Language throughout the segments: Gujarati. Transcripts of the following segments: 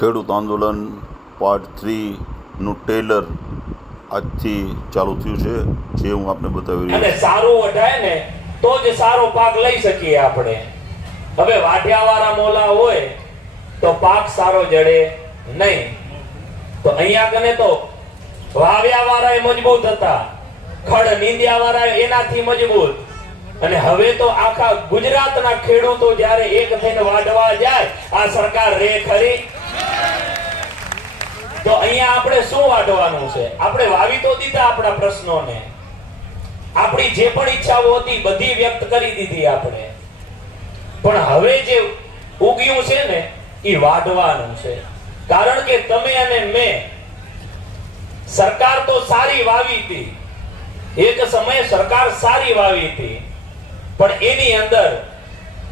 ખેડૂત આંદોલન પાર્ટ 3નું ટેલર આજથી ચાલુ થયું છે, જે હું આપને બતાવી રહ્યો છું. અને સારું વઢાય ને તો જ સારો પાક લઈ શકીએ આપણે. હવે વાઢિયાવાળા મોલા હોય તો પાક સારો જડે નહીં. તો અહીંયા કને તો વાવ્યાવાળા મજબૂત હતા, ખડ નીંદ્યાવાળા એનાથી મજબૂત. અને હવે તો આખા ગુજરાતના ખેડૂતો જ્યારે એક થઈને વાઢવા જાય, આ સરકાર રે ખરી. તો અહીંયા આપણે શું વાઢવાનું છે? આપણે વાવી તો દીધા આપણા પ્રશ્નોને, આપણી જે પણ ઈચ્છાઓ હતી બધી વ્યક્ત કરી દીધી આપણે, પણ હવે જે ઉગ્યું છે ને એ વાઢવાનું છે. કારણ કે તમે અને મેં સરકાર તો સારી વાવી હતી, એક સમયે સરકાર સારી વાવી હતી, પણ એની અંદર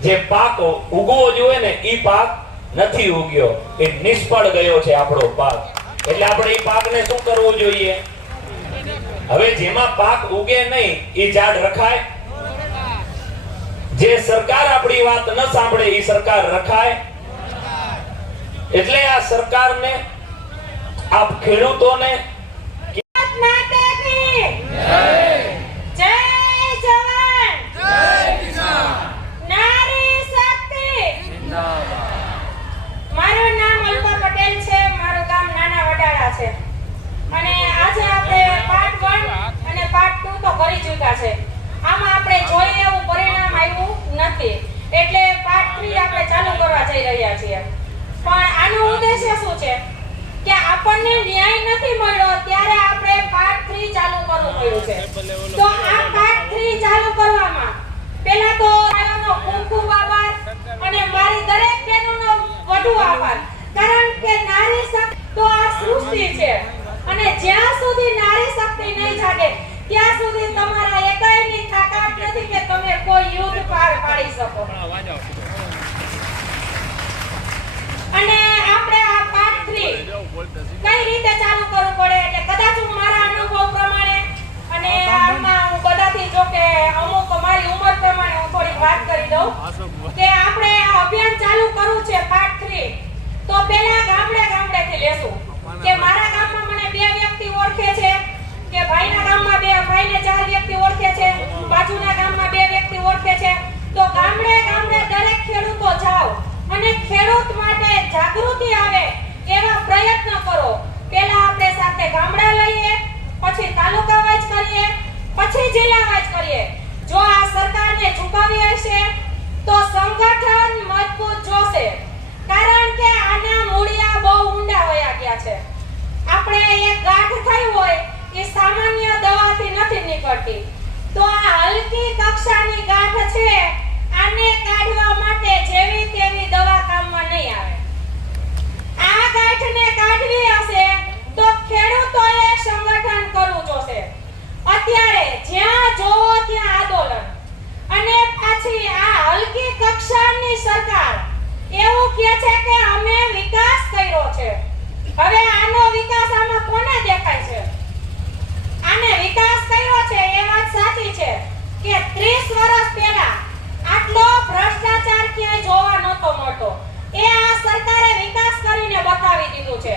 જે પાક ઉગવો જોઈએ ને એ પાક નથી ઉગ્યો, એ નિષ્ફળ ગયો છે આપણો પાક. એટલે આપણે એ પાકને શું કરવું જોઈએ? હવે જેમાં પાક ઉગે નહીં એ ઝાડ રખાય? જે સરકાર આપણી વાત ન સાંભળે એ સરકાર રખાય? એટલે આ સરકારને, આ ખેડૂતોને અને આજે આપણે પાર્ટ 1 અને પાર્ટ 2 તો કરી ચૂક્યા છે. આમાં આપણે જોઈએ એવું પરિણામ આવ્યું નથી, એટલે પાર્ટ 3 આપણે ચાલુ કરવા જઈ રહ્યા છીએ. પણ આનો ઉદ્દેશ્ય શું છે કે આપણને ન્યાય નથી મળ્યો ત્યારે આપણે પાર્ટ 3 ચાલુ કરવું પડ્યું છે. તો આ પાર્ટ 3 ચાલુ કરવામાં પહેલા તો આનો ખૂબ ખૂબ આભાર, અને મારી દરેક બહેનોનો વધુ આભાર. કારણ કે નારી શક્તિ તો આ સૃષ્ટિ છે, અને જ્યાં સુધી નારી શક્તિ નહીં જાગે ત્યાં સુધી તમારા એકાઈની તાકાત નથી કે તમે કોઈ યુદ્ધ પાર પાડી શકો. અને આપણે આ પાર્ટ 3 કઈ રીતે ચાલુ કરવું પડે, એટલે કદાચ હું મારા અનુભવ પ્રમાણે અને આમાં હું બધાથી જો કે અમુક મારી ઉંમર પ્રમાણે હું થોડી વાત કરી દઉં કે આપણે આ અભિયાન ચાલુ કરવું છે પાર્ટ 3. તો પહેલા ગામડેથી લેશું કે મારા ગામમાં મને 2 વ્યક્તિ ઓળખે છે, કે ભાઈના ગામમાં 2 ભાઈને 4 વ્યક્તિ ઓળખે છે, બાજુના ગામમાં 2 વ્યક્તિ ઓળખે છે. તો ગામડે દરેક ખેડૂતો જાઓ અને ખેડૂત માટે જાગૃતિ આવે એવા પ્રયત્ન કરો. પહેલા આપણે સાથે ગામડા લઈએ, પછી તાલુકા વાઇઝ કરીએ, પછી જિલ્લા વાઇઝ કરીએ. જો આ સરકારને ઝુકાવી હશે તો સંગઠન મજબૂત જોશે, કારણ કે આના મૂળિયા બહુ ઊંડા વયા ગયા છે. આપણે એક ગાંઠ થઈ હોય એ સામાન્ય દવાથી નથી નીકળતી, તો આ હલકી કક્ષાની ગાંઠ છે, આને કાઢવા માટે જેવી તેવી દવા કામમાં નહીં આવે. આ ગાંઠને કાઢવી હશે તો ખેડૂતોએ સંગઠન કરવું જોશે. અત્યારે જ્યાં જોવો ત્યાં આંદોલન, અને પાછી આ હલકી કક્ષાની સરકાર એવું કહે છે કે અમે વિકાસ કર્યો છે. હવે આનો વિકાસ આમાં કોને દેખાય છે? આને વિકાસ કર્યો છે એ વાત સાચી છે કે 30 વર્ષ પહેલા આટલો ભ્રષ્ટાચાર ક્યાંય જોવા નહોતો મળતો. એ આ સરકારે વિકાસ કરીને બતાવી દીધું છે.